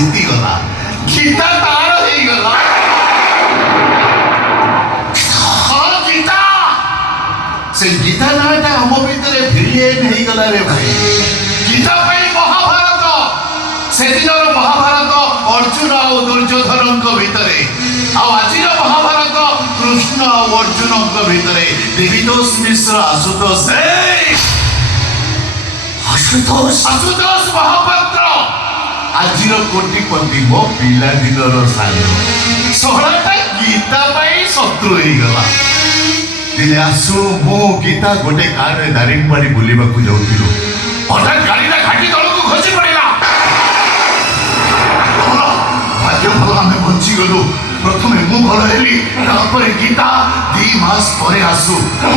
ଜିତିଗଲା ଗୀତା ତାର ହେଇଗଲା ଗୀତା ସେ ଗୀତା ନାଁଟା ଆମ ଭିତରେ ଭିଲିଏନ୍ ହେଇଗଲା ରେ ଭାଇ ଗୀତା ପାଇଁ ମହାଭାରତ ସେଦିନର ମହାଭାରତ ଅର୍ଜୁନ ଆଉ ଦୁର୍ଯ୍ୟୋଧନଙ୍କ ଭିତରେ ଆଉ ଆଜିର ମହାଭାରତ କୃଷ୍ଣ ଆଉ ଅର୍ଜୁନଙ୍କ ଭିତରେ ଦେବୀତୋଷ ମିଶ୍ର ଆଶୁତୋଷ ଆଶୁତୋଷ ମହାପାତ୍ର ଆଜିର କୋଟିପତି ମୋ ପିଲାଦିନର ସାଙ୍ଗ ଷୋହଳଟା ଗୀତା ପାଇଁ ଶତ୍ରୁ ହେଇଗଲା ଦିନେ ଆସୁ ମୁଁ ଗୀତା ଗୋଟେ କାରରେ ଦାରିଙ୍ଗବାଡ଼ି ବୁଲିବାକୁ ଯାଉଥିଲୁ ହଠାତ୍ ଗାଡ଼ିଟା ଘାଟି ତଳକୁ ଖସି ପଡ଼ିଲା ଭାଗ୍ୟ ଭଲ ଆମେ ବଞ୍ଚିଗଲୁ ପ୍ରଥମେ ମୁଁ ଭଲ ହେଲି ତାପରେ ଗୀତା 2 ମାସ ପରେ ଆସୁ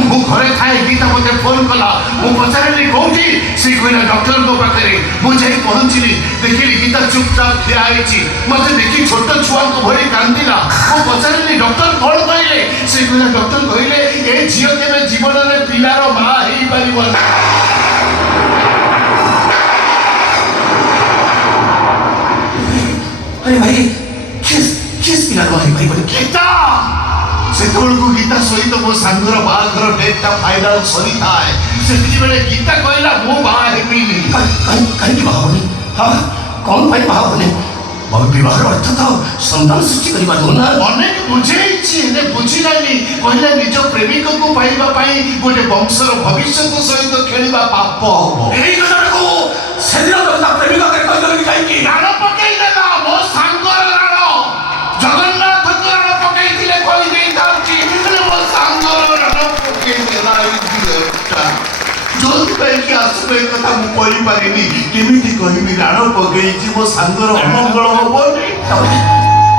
ମୁଁ ଘରେ ଥାଏ ଗୀତା ମୋତେ ଫୋନ କଲା ମୁଁ ପଚାରିଲି କୋଉଠି ସେ କହିଲା ଡକ୍ଟରଙ୍କ ପାଖରେ ମୁଁ ଯାଇ ପହଞ୍ଚିଲି ଦେଖିଲି ଗୀତା ଚୁପଚାପ ଠିଆ ହେଇଛି ମୋତେ ଦେଖି ଛୋଟ ଛୁଆଙ୍କ ଭଳି କାନ୍ଦିଲା ମୁଁ ପଚାରିଲି ଡକ୍ଟର କ'ଣ କହିଲେ ସେ କହିଲା ଡକ୍ଟର କହିଲେ ଏ ଝିଅ କେବେ ଜୀବନରେ ପିଲାର ମା ହେଇପାରିବ ନା अरे भाई किस पिला को भाई बोले गीता ସେତେବେଳକୁ ଗୀତା ସହିତ ମୋ ସାଙ୍ଗର ବାହାଘର ଡେଟ୍ଟା ଫାଇନାଲ ସରିଥାଏ ସେତିକିବେଳେ ଗୀତା କହିଲା ମୁଁ ବାହା ହେବିନି କାହିଁକି ବାହା ହବନି ହଁ କ'ଣ ପାଇଁ ବାହା ହବନି ବିବାହର ଅର୍ଥ ତ ସନ୍ତାନ ସୃଷ୍ଟି କରିବା ନା ଅନେକ ବୁଝେଇଛି ହେଲେ ବୁଝିଲାନି କହିଲା ନିଜ ପ୍ରେମିକକୁ ପାଇବା ପାଇଁ ଗୋଟେ ବଂଶର ଭବିଷ୍ୟତ ସହିତ ଖେଳିବା ପାପ ହବ ଏଇ କଥାଟାକୁ ସେଦିନ ତା ପ୍ରେମିକ କହିଦେଲି କାହିଁକି ରାଣ ପକେଇଦେଲା ମୋ ସାଙ୍ଗର ରାଣ ଜଗନ୍ନାଥଙ୍କ ରାଣ ପକେଇଥିଲେ କହିଦେଇଥାନ୍ତି ହେଲେ ମୋ ସାଙ୍ଗର ରାଣ ପକେଇଦେଲା ଯୋଉଥିପାଇଁ କି ଆସିବ ଏ କଥା ମୁଁ କହିପାରିନି କେମିତି କହିବି ରାଣ ପକେଇଛି ମୋ ସାଙ୍ଗର ଅମଙ୍ଗଳ ହବନି